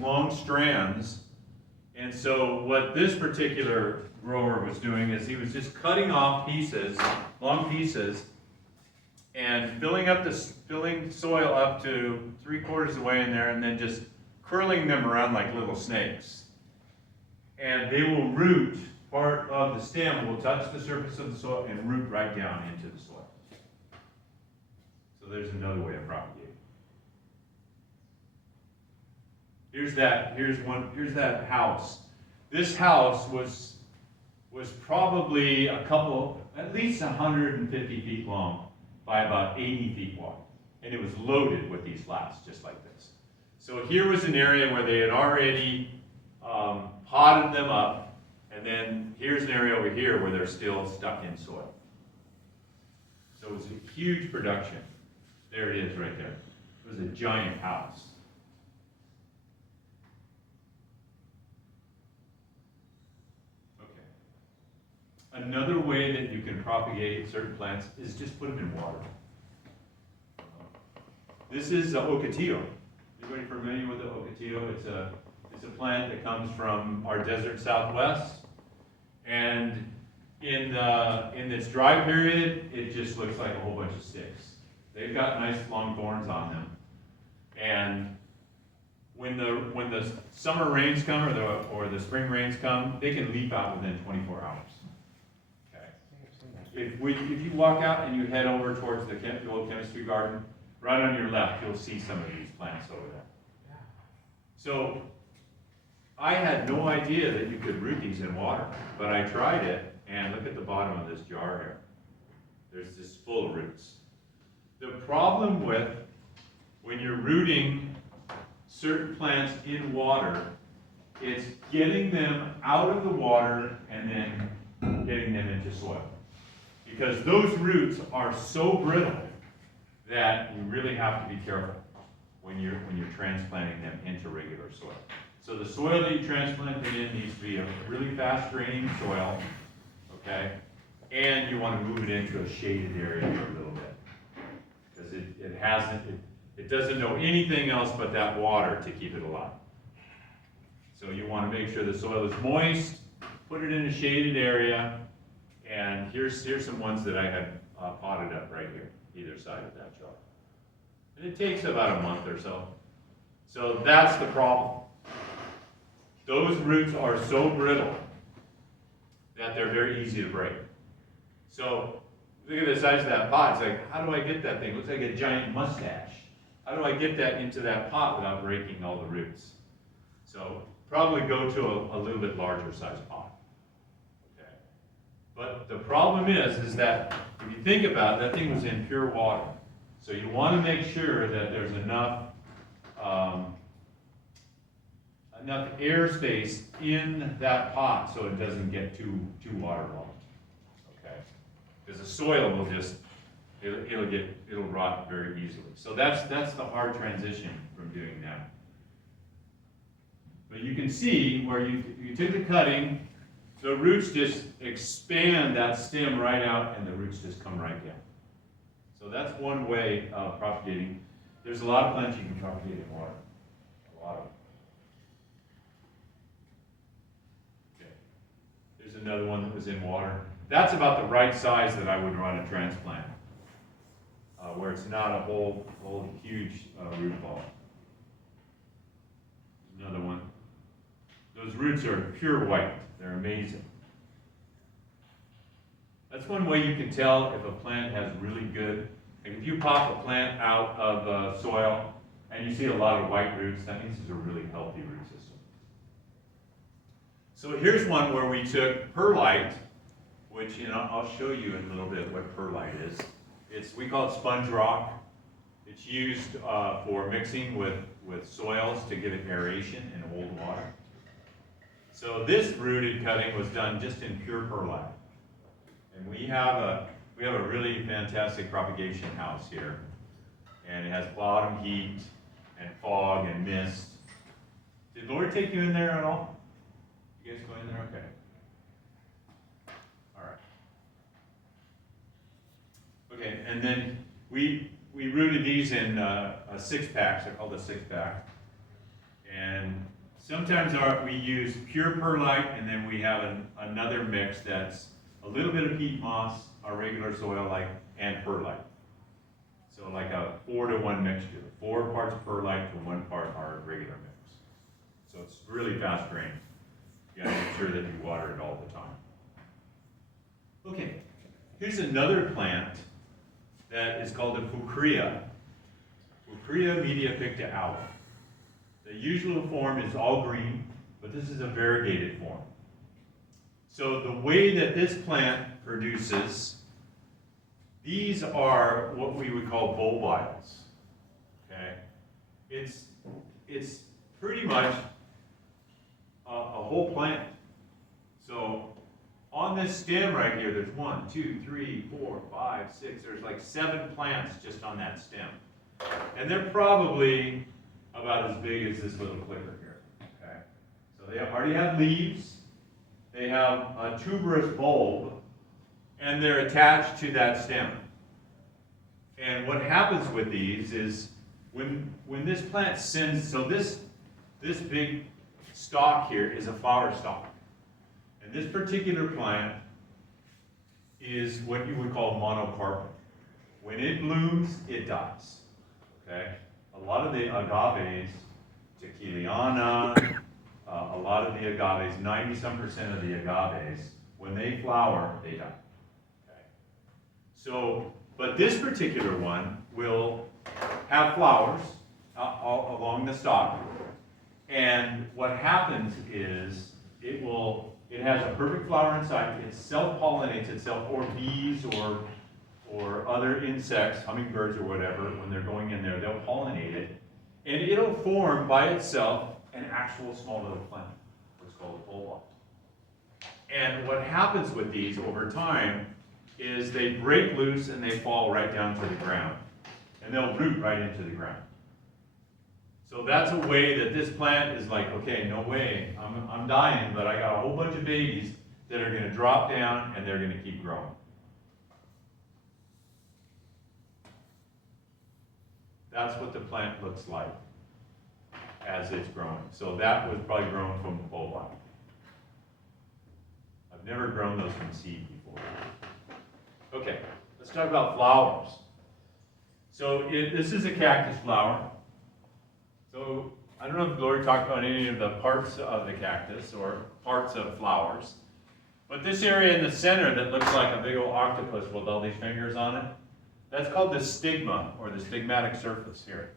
long strands. And so what this particular grower was doing is he was just cutting off pieces, long pieces, and filling soil up to 3/4 of the way in there, and then just curling them around like little snakes. And they will root, part of the stem will touch the surface of the soil and root right down into the soil. So there's another way of propagating. Here's that house. This house was probably at least 150 feet long by about 80 feet wide. And it was loaded with these flats, just like this. So here was an area where they had already potted them up, and then here's an area over here where they're still stuck in soil. So it was a huge production. There it is right there. It was a giant house. Another way that you can propagate certain plants is just put them in water. This is ocotillo. Anybody familiar with the ocotillo? It's a plant that comes from our desert southwest, and in this dry period, it just looks like a whole bunch of sticks. They've got nice long thorns on them, and when the summer rains come or the spring rains come, they can leaf out within 24 hours. If you walk out and you head over towards the old chemistry garden, right on your left, you'll see some of these plants over there. So I had no idea that you could root these in water, but I tried it, and look at the bottom of this jar here. There's this full of roots. The problem with when you're rooting certain plants in water, it's getting them out of the water and then getting them into soil. Because those roots are so brittle that you really have to be careful when you're transplanting them into regular soil. So the soil that you transplant them in needs to be a really fast draining soil, okay? And you want to move it into a shaded area for a little bit. Because it doesn't know anything else but that water to keep it alive. So you want to make sure the soil is moist, put it in a shaded area. And here's some ones that I had potted up right here, either side of that jar. And it takes about a month or so. So that's the problem. Those roots are so brittle that they're very easy to break. So look at the size of that pot. It's like, how do I get that thing? It looks like a giant mustache. How do I get that into that pot without breaking all the roots? So probably go to a little bit larger size pot. But the problem is that if you think about it, that thing was in pure water. So you want to make sure that there's enough airspace in that pot so it doesn't get too waterlogged. Okay, because the soil will just it'll rot very easily. So that's the hard transition from doing that. But you can see where you took the cutting. The roots just expand that stem right out, and the roots just come right down. So that's one way of propagating. There's a lot of plants you can propagate in water. A lot of them. Okay. There's another one that was in water. That's about the right size that I would run a transplant, where it's not a whole huge root ball. Another one. Those roots are pure white. They're amazing. That's one way you can tell if a plant has really good, like if you pop a plant out of soil and you see a lot of white roots, that means it's a really healthy root system. So here's one where we took perlite, which I'll show you in a little bit what perlite is. We call it sponge rock. It's used for mixing with soils to give it aeration and hold water. So this rooted cutting was done just in pure perlite. And we have a really fantastic propagation house here. And it has bottom heat and fog and mist. Did Lord take you in there at all? You guys go in there? Okay. All right. Okay, and then we rooted these in a 6-pack. They're called a 6-pack. And Sometimes we use pure perlite, and then we have another mix that's a little bit of peat moss, our regular soil, and perlite. So like a 4-to-1 mixture, 4 parts perlite to 1 part our regular mix. So it's really fast growing. You gotta make sure that you water it all the time. Okay, here's another plant that is called a Fucria. Fucria media picta alba. The usual form is all green, but this is a variegated form. So the way that this plant produces, these are what we would call bulbiles. Okay, it's pretty much a whole plant. So on this stem right here, there's 1, 2, 3, 4, 5, 6. There's like 7 plants just on that stem, and they're probably about as big as this little clicker here. Okay, so they already have leaves. They have a tuberous bulb, and they're attached to that stem. And what happens with these is when this plant sends, so this big stalk here is a flower stalk. And this particular plant is what you would call monocarpic. When it blooms, it dies. Okay? A lot of the agaves, Tequiliana, a lot of the agaves, 90-some% of the agaves, when they flower, they die. Okay? So, but this particular one will have flowers all along the stalk, and what happens is it has a perfect flower inside. It self-pollinates itself, or bees or other insects, hummingbirds or whatever. When they're going in there, they'll pollinate it, and it'll form by itself an actual small little plant, what's called a bulb. And what happens with these over time is they break loose and they fall right down to the ground. And they'll root right into the ground. So that's a way that this plant is like, okay, no way, I'm dying, but I got a whole bunch of babies that are gonna drop down and they're gonna keep growing. That's what the plant looks like as it's growing. So that was probably grown from the bulbi. I've never grown those from seed before. Okay, let's talk about flowers. So this is a cactus flower. So I don't know if Gloria talked about any of the parts of the cactus or parts of flowers, but this area in the center that looks like a big old octopus with all these fingers on it, that's called the stigma, or the stigmatic surface here.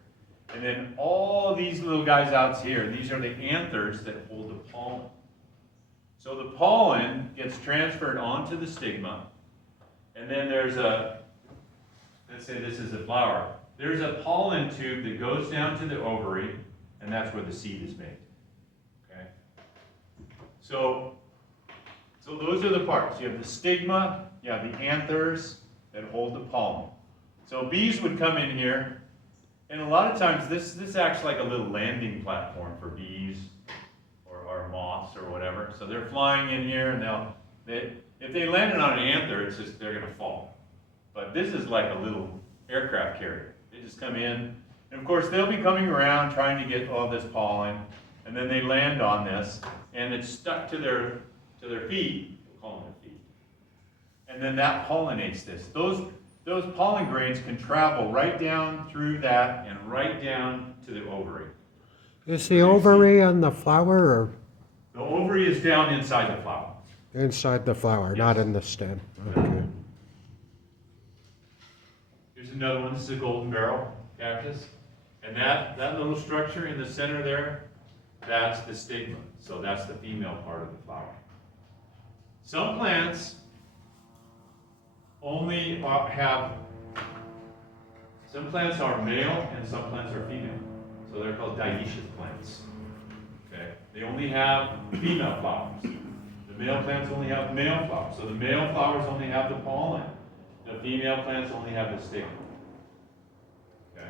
And then all these little guys out here, these are the anthers that hold the pollen. So the pollen gets transferred onto the stigma, and then there's let's say this is a flower. There's a pollen tube that goes down to the ovary, and that's where the seed is made. Okay? So those are the parts. You have the stigma, you have the anthers that hold the pollen. So bees would come in here, and a lot of times this acts like a little landing platform for bees or moths or whatever. So they're flying in here, and if they landed on an anther, it's just they're going to fall. But this is like a little aircraft carrier. They just come in, and of course they'll be coming around trying to get all this pollen, and then they land on this, and it's stuck to their feet. We'll call them their feet. And then that pollinates this. Those pollen grains can travel right down through that and right down to the ovary. Is the ovary on the flower or The ovary is down inside the flower. inside the flower, Yes. not in the stem? Okay. Here's another one. This is a golden barrel cactus. And that little structure in the center there, that's the stigma. So that's the female part of the flower. Some plants only some plants are male and some plants are female. So they're called dioecious plants. Okay? They only have female flowers. The male plants only have male flowers. So the male flowers only have the pollen. The female plants only have the stigma. Okay?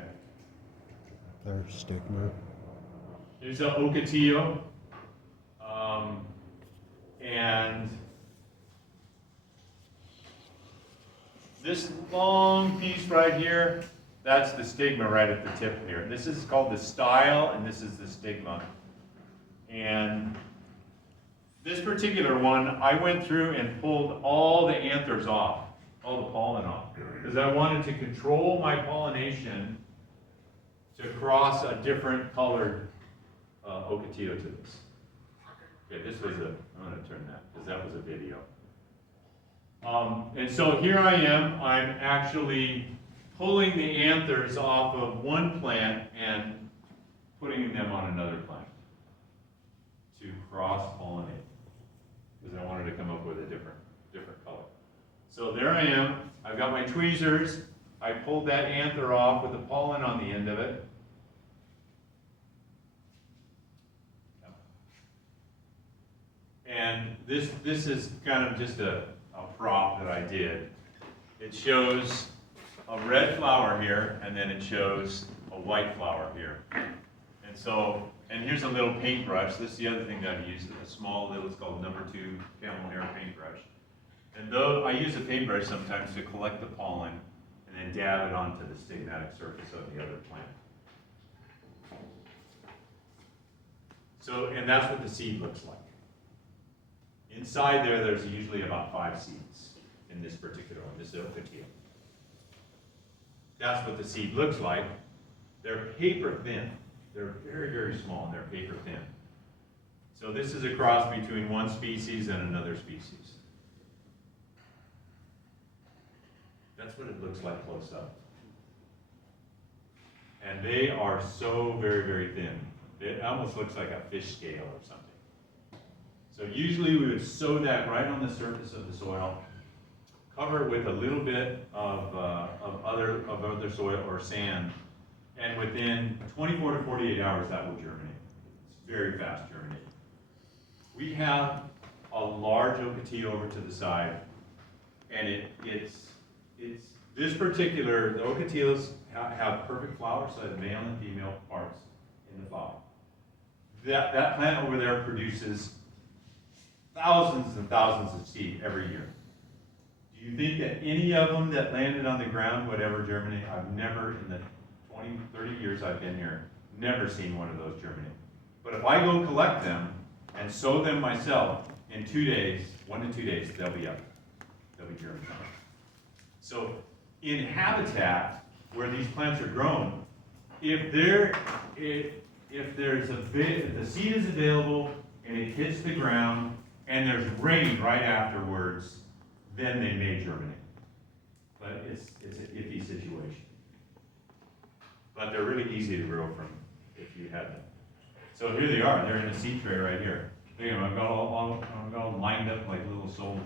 Their stigma. Here's the ocotillo. And this long piece right here, that's the stigma right at the tip here. This is called the style, and this is the stigma. And this particular one, I went through and pulled all the anthers off, all the pollen off, because I wanted to control my pollination to cross a different colored ocotillo to this. Okay, this was I'm going to turn that, because that was a video. And so here I am, I'm actually pulling the anthers off of one plant and putting them on another plant to cross-pollinate, because I wanted to come up with a different color. So there I am, I've got my tweezers, I pulled that anther off with the pollen on the end of it. And this is kind of just a prop that I did. It shows a red flower here, and then it shows a white flower here. And so, and here's a little paintbrush. This is the other thing that I use, a small little, it's called number 2 camel hair paintbrush. And though I use a paintbrush sometimes to collect the pollen and then dab it onto the stigmatic surface of the other plant. So, and that's what the seed looks like. Inside there, there's usually about 5 seeds in this particular one, this ocotillo. That's what the seed looks like. They're paper thin. They're very, very small and they're paper thin. So this is a cross between one species and another species. That's what it looks like close up. And they are so very, very thin. It almost looks like a fish scale or something. So usually we would sow that right on the surface of the soil, cover it with a little bit of other soil or sand, and within 24 to 48 hours that will germinate. It's very fast germinating. We have a large ocotillo over to the side, and it's this particular, the ocotillos have perfect flowers, so they have male and female parts in the flower. That plant over there produces thousands and thousands of seed every year. Do you think that any of them that landed on the ground would ever germinate? I've never, in the 20, 30 years I've been here, never seen one of those germinate. But if I go collect them and sow them myself, in 2 days, 1 to 2 days, they'll be up. They'll be germinating. So in habitat where these plants are grown, if the seed is available and it hits the ground and there's rain right afterwards, then they may germinate. But it's an iffy situation. But they're really easy to grow from if you had them. So here they are. They're in a seed tray right here. You know, I've got all lined up like little soldiers.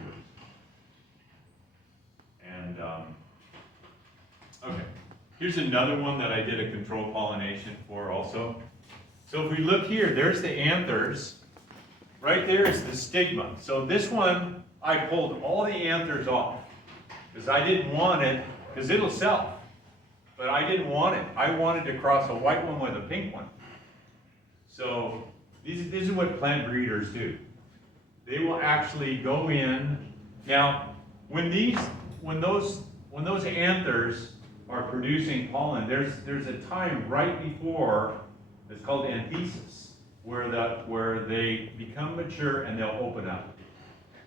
And okay, here's another one that I did a control pollination for also. So if we look here, there's the anthers. Right there is the stigma. So this one, I pulled all the anthers off because I didn't want it, because it'll sell. But I didn't want it. I wanted to cross a white one with a pink one. So this is what plant breeders do. They will actually go in. Now, when those anthers are producing pollen, there's a time right before, it's called anthesis, where they become mature and they'll open up.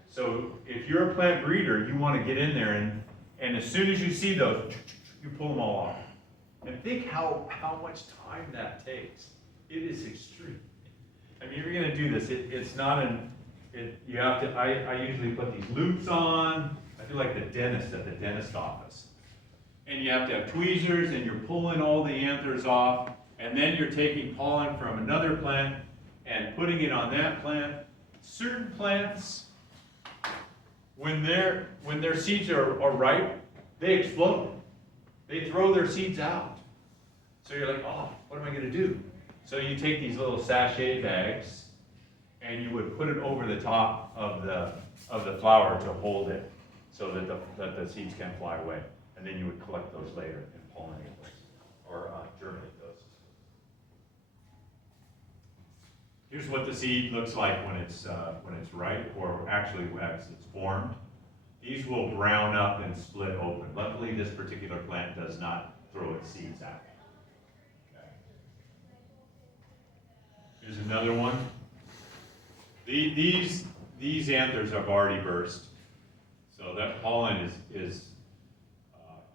So if you're a plant breeder, you want to get in there and as soon as you see those, you pull them all off. And think how much time that takes. It is extreme. I mean, if you're going to do this, it's not you have to, I usually put these loops on. I feel like the dentist at the dentist office. And you have to have tweezers and you're pulling all the anthers off. And then you're taking pollen from another plant and putting it on that plant. Certain plants, when their seeds are ripe, they explode. They throw their seeds out. So you're like, oh, what am I going to do? So you take these little sachet bags and you would put it over the top of the flower to hold it so that the seeds can't fly away. And then you would collect those later and pollinate those or germinate those. Here's what the seed looks like when it's ripe, or actually as it's formed. These will brown up and split open. Luckily, this particular plant does not throw its seeds out. Okay. Here's another one. These anthers have already burst, so that pollen is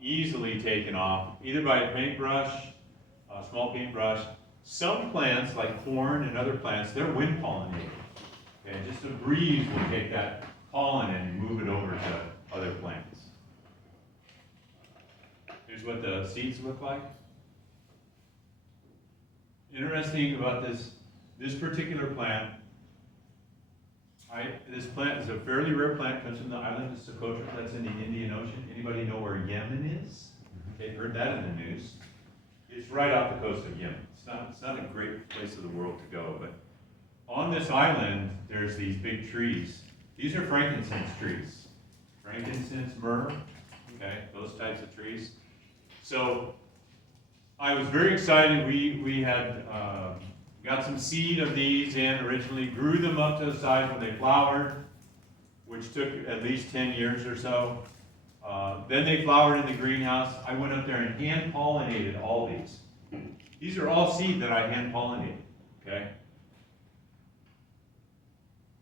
easily taken off, either by a paintbrush, a small paintbrush. Some plants, like corn and other plants, they're wind pollinated. Okay, just a breeze will take that pollen and move it over to other plants. Here's what the seeds look like. Interesting about this particular plant, this plant is a fairly rare plant, comes from the island of Socotra, that's in the Indian Ocean. Anybody know where Yemen is? Okay, heard that in the news. It's right off the coast of Yemen. It's not a great place of the world to go, but on this island, there's these big trees. These are frankincense trees. Frankincense, myrrh, okay, those types of trees. So I was very excited. We had got some seed of these in originally, grew them up to the size when they flowered, which took at least 10 years or so. Then they flowered in the greenhouse. I went up there and hand pollinated all these. These are all seed that I hand pollinated, okay?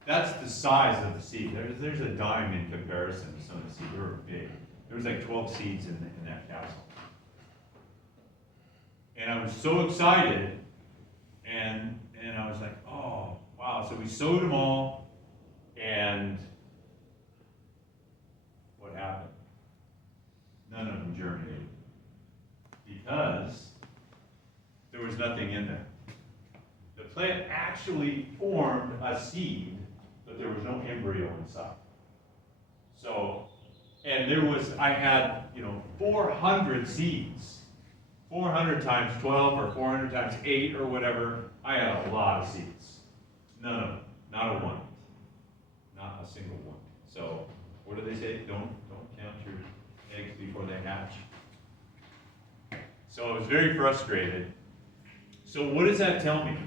That's the size of the seed. There's a dime in comparison to some of the seeds. They were big. There was like 12 seeds in that capsule. And I was so excited, and I was like, oh, wow. So we sowed them all, and what happened? None of them germinated. Because there was nothing in there. The plant actually formed a seed, but there was no embryo inside. So, and I had, 400 seeds. 400 times 12 or 400 times 8 or whatever. I had a lot of seeds. None of them. Not a one. Not a single one. So, what do they say? Don't count your eggs before they hatch. So I was very frustrated. So what does that tell me?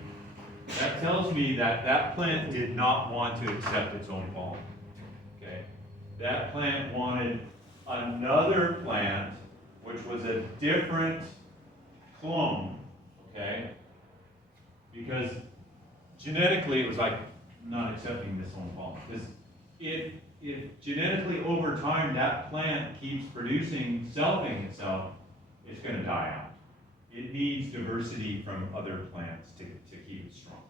That tells me that plant did not want to accept its own pollen. Okay? That plant wanted another plant, which was a different clone, okay? Because genetically it was like not accepting this own pollen. Because if genetically over time that plant keeps producing, selfing itself, it's going to die out. It needs diversity from other plants to keep it strong.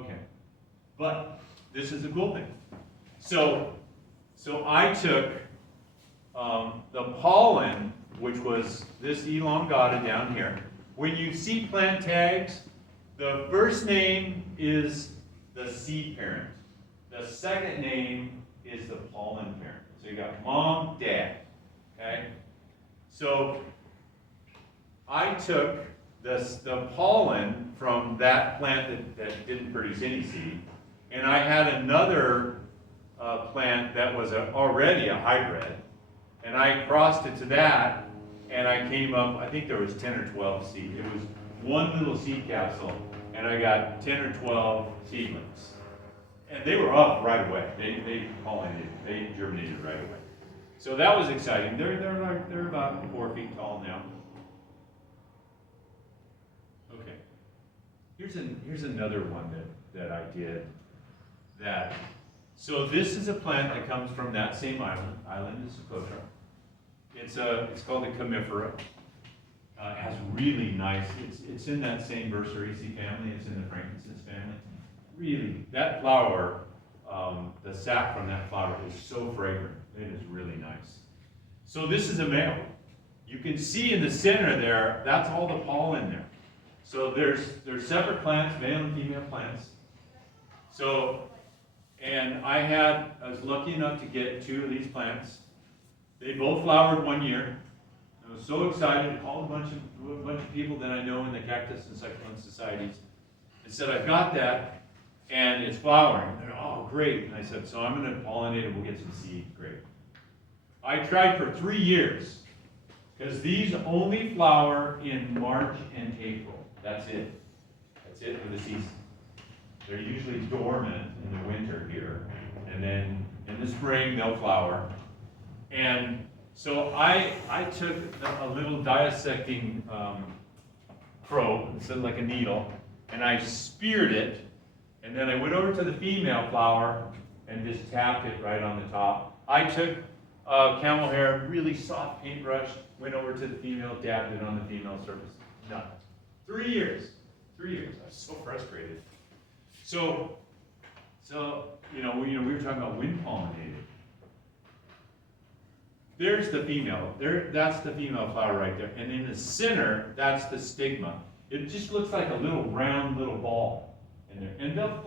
Okay. But this is the cool thing. So I took the pollen, which was this elongata down here. When you see plant tags, the first name is the seed parent. The second name is the pollen parent. So you got mom, dad, okay? So I took the pollen from that plant that didn't produce any seed, and I had another plant that was already a hybrid, and I crossed it to that, and I came up, I think there was 10 or 12 seeds. It was one little seed capsule, and I got 10 or 12 seedlings. And they were up right away. They germinated right away. So that was exciting. They're about 4 feet tall now. Okay. Here's another one that I did. So this is a plant that comes from that same island of Socotra. It's called a comifera. It has really nice. It's in that same Burseraceae family. It's in the frankincense family. Really, that flower, the sap from that flower is so fragrant. It is really nice. So this is a male. You can see in the center there, that's all the pollen there. So there's separate plants, male and female plants. So, and I was lucky enough to get 2 of these plants. They both flowered 1 year. I was so excited, called a bunch of people that I know in the cactus and succulent societies, and said, I've got that, and it's flowering. And they're, oh, great. And I said, so I'm going to pollinate it, we'll get some seed. Great. I tried for 3 years, because these only flower in March and April. That's it. That's it for the season. They're usually dormant in the winter here, and then in the spring they'll flower. And so I took a little dissecting probe, it's like a needle, and I speared it, and then I went over to the female flower and just tapped it right on the top. I took camel hair, really soft paintbrush, went over to the female, dabbed it on the female surface. Done. 3 years. 3 years. I was so frustrated. So we were talking about wind pollinated. There's the female. That's the female flower right there. And in the center, that's the stigma. It just looks like a little round little ball in there. And those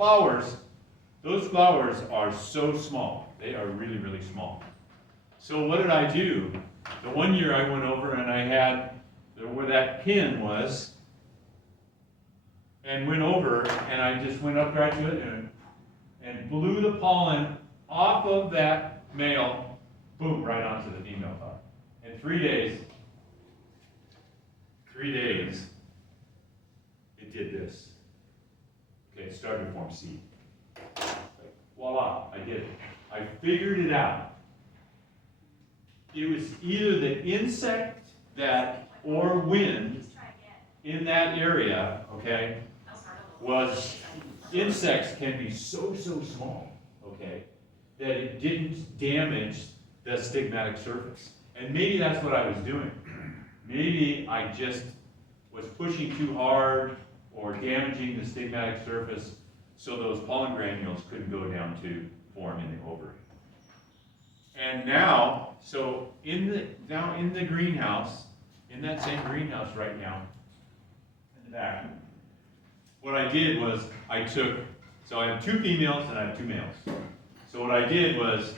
flowers are so small. They are really, really small. So what did I do? The one year I went over and I had where that pin was, and went over and I just went up right to it and blew the pollen off of that male, boom, right onto the female flower. In 3 days, it did this. Okay, it started to form seed. Voila, I did it. I figured it out. It was either the insect or wind in that area, okay, insects can be so small, okay, that it didn't damage the stigmatic surface. And maybe that's what I was doing. Maybe I just was pushing too hard or damaging the stigmatic surface so those pollen granules couldn't go down to form in the ovary. And now, in the greenhouse, in that same greenhouse right now, in the back, what I did was I have 2 females and I have 2 males. So what I did was,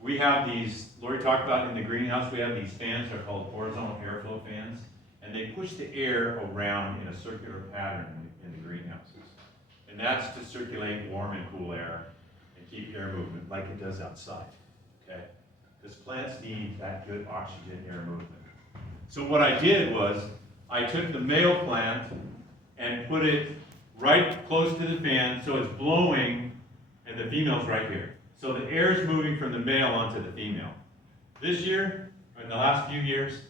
we have these, Lori talked about in the greenhouse, we have these fans, they're called horizontal airflow fans, and they push the air around in a circular pattern in the greenhouses. And that's to circulate warm and cool air and keep air movement like it does outside, okay? Because plants need that good oxygen air movement. So what I did was, I took the male plant and put it right close to the fan so it's blowing, and the female's right here. So the air is moving from the male onto the female. This year, or in the last few years,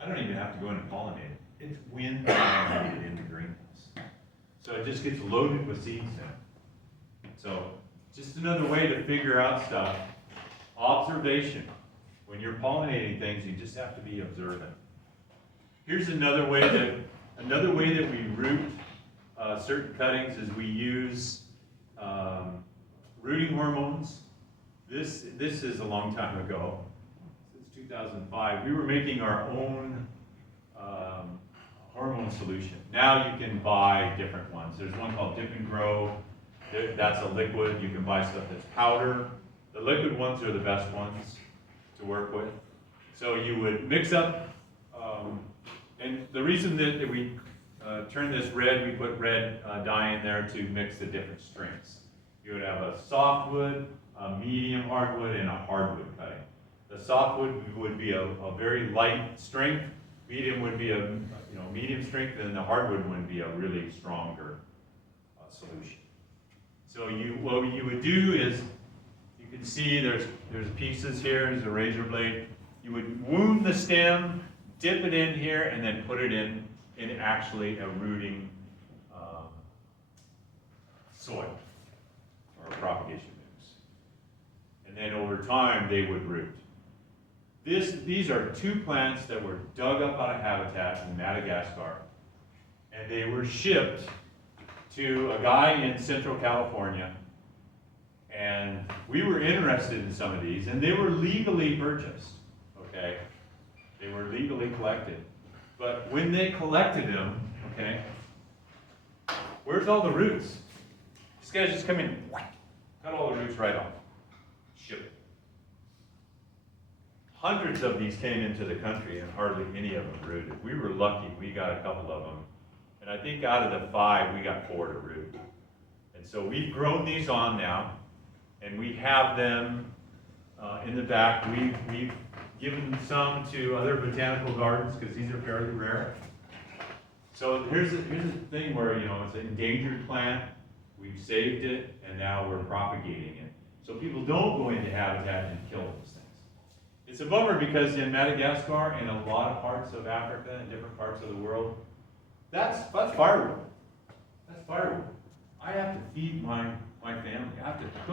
I don't even have to go in and pollinate it. It's wind pollinated in the greenhouse. So it just gets loaded with seeds now. So just another way to figure out stuff. Observation. When you're pollinating things, you just have to be observant. Here's another way that we root certain cuttings is we use rooting hormones. This is a long time ago, since 2005. We were making our own hormone solution. Now you can buy different ones. There's one called Dip and Grow. That's a liquid. You can buy stuff that's powder. The liquid ones are the best ones to work with. So you would mix up, and the reason that we turn this red, we put red dye in there to mix the different strengths. You would have a softwood, a medium hardwood, and a hardwood cutting. The softwood would be a very light strength. Medium would be a medium strength, and the hardwood would be a really stronger solution. So what you would do is, you can see there's pieces here. There's a razor blade. You would wound the stem, dip it in here, and then put it in actually a rooting soil or a propagation mix. And then over time they would root. These are 2 plants that were dug up out of habitat in Madagascar, and they were shipped to a guy in Central California, and we were interested in some of these, and they were legally purchased, okay? They were legally collected. But when they collected them, okay, where's all the roots? These guys just come in, cut all the roots right off, ship it. Hundreds of these came into the country and hardly any of them rooted. We were lucky, we got a couple of them. And I think out of the 5, we got 4 to root. And so we've grown these on now, and we have them in the back. We've given some to other botanical gardens because these are fairly rare. So here's the thing where, it's an endangered plant. We've saved it, and now we're propagating it. So people don't go into habitat and kill those things. It's a bummer because in Madagascar and a lot of parts of Africa and different parts of the world, That's firewood. That's firewood. I have to feed my family, I have to cook